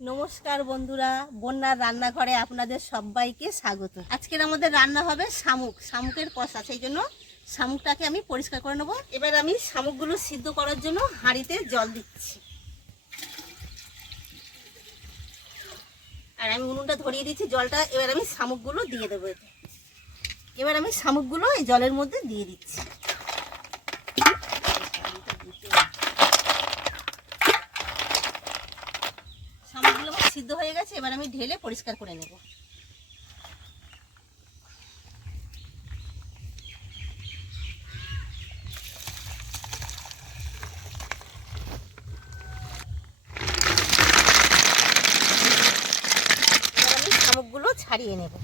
নমস্কার বন্ধুরা, বন্যার রান্নাঘরে আপনাদের সবাইকে স্বাগত। আজকের আমাদের রান্না হবে শামুকের কষা। সেই জন্য শামুকটাকে আমি পরিষ্কার করে নেব। এবার আমি শামুকগুলো সিদ্ধ করার জন্য হাঁড়িতে জল দিচ্ছি, আর আমি উনুনটা ধরিয়ে দিচ্ছি জলটা। এবার আমি শামুকগুলো দিয়ে দেবো। এবার আমি শামুকগুলো এই জলের মধ্যে দিয়ে দিচ্ছি। শামুকগুলো সিদ্ধ হয়ে গেছে, এবার আমি ঢেলে পরিষ্কার করে নেব। শামুকগুলো ছাড়িয়ে নেব।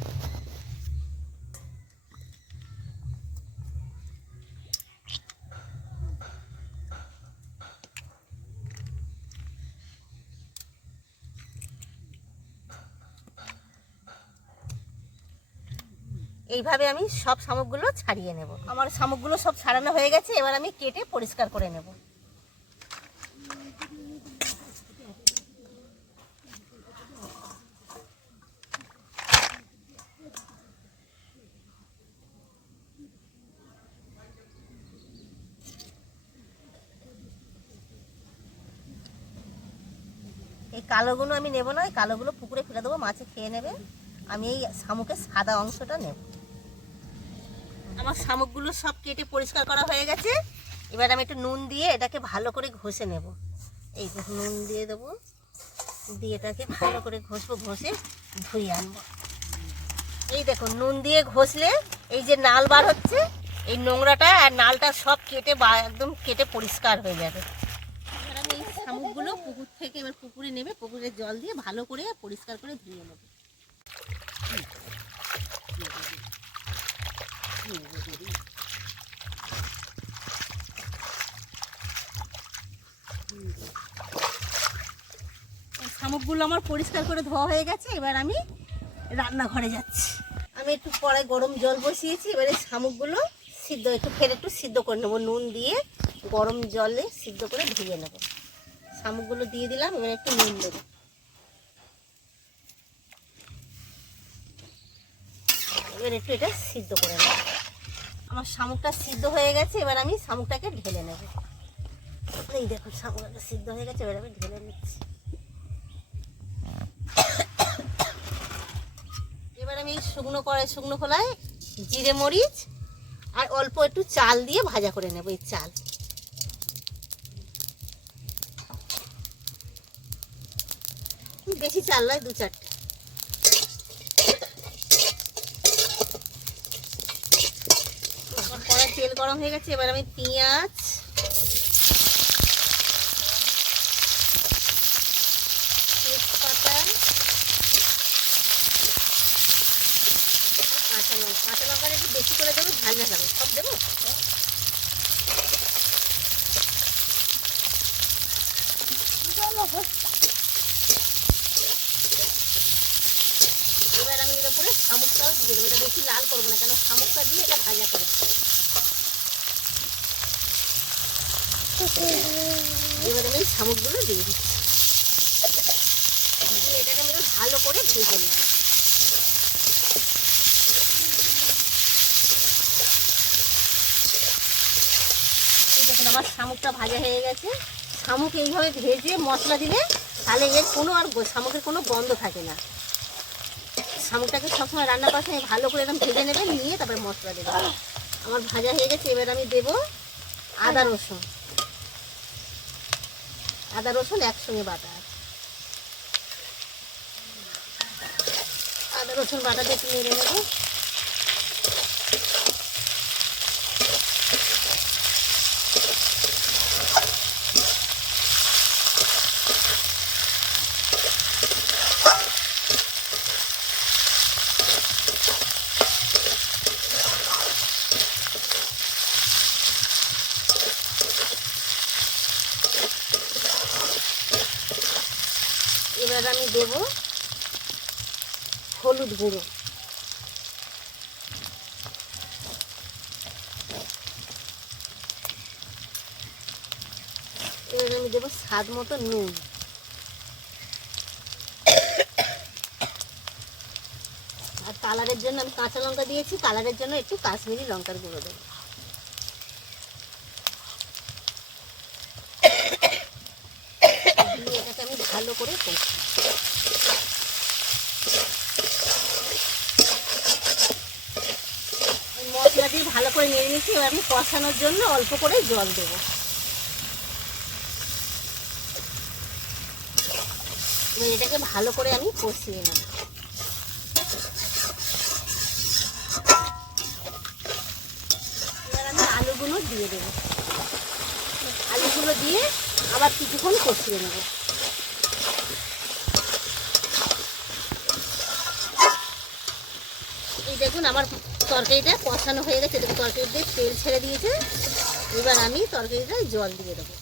এইভাবে আমি সব শামুকগুলো ছাড়িয়ে নেব। আমার শামুকগুলো সব ছাড়ানো হয়ে গেছে, এবার আমি কেটে পরিষ্কার করে নেব। এই কালোগুলো আমি নেব না, এই কালোগুলো পুকুরে ফেলে দেবো, মাছে খেয়ে নেবে। আমি এই শামুকের সাদা অংশটা নেব। আমার শামুকগুলো সব কেটে পরিষ্কার করা হয়ে গেছে। এবার আমি একটু নুন দিয়ে এটাকে ভালো করে ঘষে নেব। এই নুন দিয়ে দেবো, দিয়ে এটাকে ভালো করে ঘষবো, ঘষে ধুয়ে আনবো। এই দেখুন, নুন দিয়ে ঘষলে এই যে নাল বার হচ্ছে, এই নোংরাটা আর নালটা সব কেটে একদম কেটে পরিষ্কার হয়ে যাবে। এবার আমি এই শামুকগুলো পুকুর থেকে এবার পুকুরে নেবে, পুকুরের জল দিয়ে ভালো করে পরিষ্কার করে ধুয়ে নেব। শামুকগুলো আমার পরিষ্কার করে ধোয়া হয়ে গেছে। এবার আমি রান্নাঘরে যাচ্ছি। আমি একটু কড়াই গরম জল বসিয়েছি। এবারে শামুকগুলো একটু সিদ্ধ করে নেবো। নুন দিয়ে গরম জলে সিদ্ধ করে ধুয়ে নেব। শামুকগুলো দিয়ে দিলাম, এবার একটু নুন দেবো। এবার একটু এটা সিদ্ধ করে নেব। আমার শামুকটা সিদ্ধ হয়ে গেছে, এবার আমি শামুকটাকে ঢেলে নেব। এই দেখুন, শামুকটা সিদ্ধ হয়ে গেছে, এবার আমি ঢেলে নিচ্ছি। এবার আমি শুকনো খোলায় জিরে মরিচ আর অল্প একটু চাল দিয়ে ভাজা করে নেব। এই চাল বেশি চাল নয়, 2-4টে। কড়াই তেল গরম হয়ে গেছে, এবার আমি পেঁয়াজ, তেজপাতা, কাঁচা লঙ্কাটা একটু বেশি করে দেবো, ঝাল ঝাল হবে। সব দেবো। এবার আমি এর উপরে শামুকটাও দিয়ে দেবো। এটা বেশি লাল করবো না, কেন শামুকটা দিয়ে এটা ভাজা করে দেবো। এবার আমি শামুকগুলো দিয়ে দিচ্ছি, দিয়ে এটাকে আমি ভালো করে ভেজে নেব। এই দেখুন, আমার শামুকটা ভাজা হয়ে গেছে। শামুক এইভাবে ভেজে মশলা দিলে তাহলে এর শামুকের কোনো গন্ধ থাকে না। শামুকটাকে সবসময় রান্না করার সময় ভালো করে একদম ভেজে নেবেন, নিয়ে তারপরে মশলা দেবেন। আমার ভাজা হয়ে গেছে, এবার আমি দেবো আদা রসুন একসঙ্গে বাটা। আদা রসুন বাটা দিয়ে একটু নেড়ে নেবো। এবার আমি দেবো হলুদ গুঁড়ো, এবার আমি দেবো স্বাদ মতো নুন, কালারের জন্য আমি কাঁচা লঙ্কা দিয়েছি, কালারের জন্য একটু কাশ্মীরি লঙ্কার গুঁড়ো দেবো। এটাকে আমি ভালো করে কষি। মশলা দিয়ে ভালো করে নিয়ে নিচ্ছি। এবার আমি কষানোর জন্য অল্প করে জল দেবো। এবার এটাকে ভালো করে আমি কষিয়ে নেব। এবার আমি আলুগুলো দিয়ে দেবো। আলুগুলো দিয়ে আবার কিছুক্ষণ কষিয়ে নেব। এই দেখুন আমার তরকারিটা কষানো হয়ে গেছে। দেখুন তরকারিতে তেল ছেড়ে দিয়েছে। এবার আমি তরকারিটা জল দিয়ে দেবো।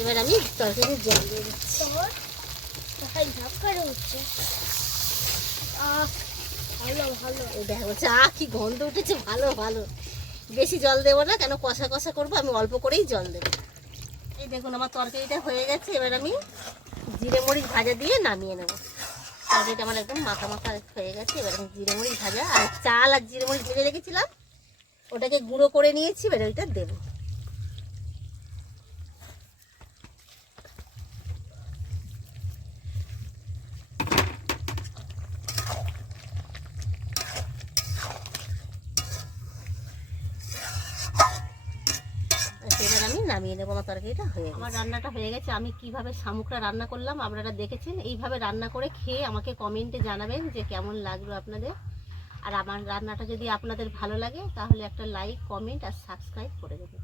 এবার আমি তরকারিতে জল দিয়ে দিচ্ছি। ভালো দেখো চা কি গন্ধ উঠেছে। ভালো ভালো, বেশি জল দেবো না, কেন কষা কষা করবো। আমি অল্প করেই জল দেবো। এই দেখুন আমার তরকারিটা হয়ে গেছে। এবার আমি জিরে মরিচ ভাজা দিয়ে নামিয়ে নেবো। তরকারিটা আমার একদম মাখা মাখা হয়ে গেছে। এবার আমি জিরে মরিচ ভাজা আর চাল আর জিরে মরিচ ভেজে রেখেছিলাম, ওটাকে গুঁড়ো করে নিয়েছি। এবার ওইটা দেবো। এবার আমি নামিয়ে নেবো। আমার তরকারিটা হয়ে গেছে। আমার রান্নাটা হয়ে গেছে। আমি কিভাবে শামুকটা রান্না করলাম আপনারা দেখেছেন। এইভাবে রান্না করে খেয়ে আমাকে কমেন্টে জানাবেন যে কেমন লাগলো আপনাদের। আর আমার রান্নাটা যদি আপনাদের ভালো লাগে তাহলে একটা লাইক, কমেন্ট আর সাবস্ক্রাইব করে দেবেন।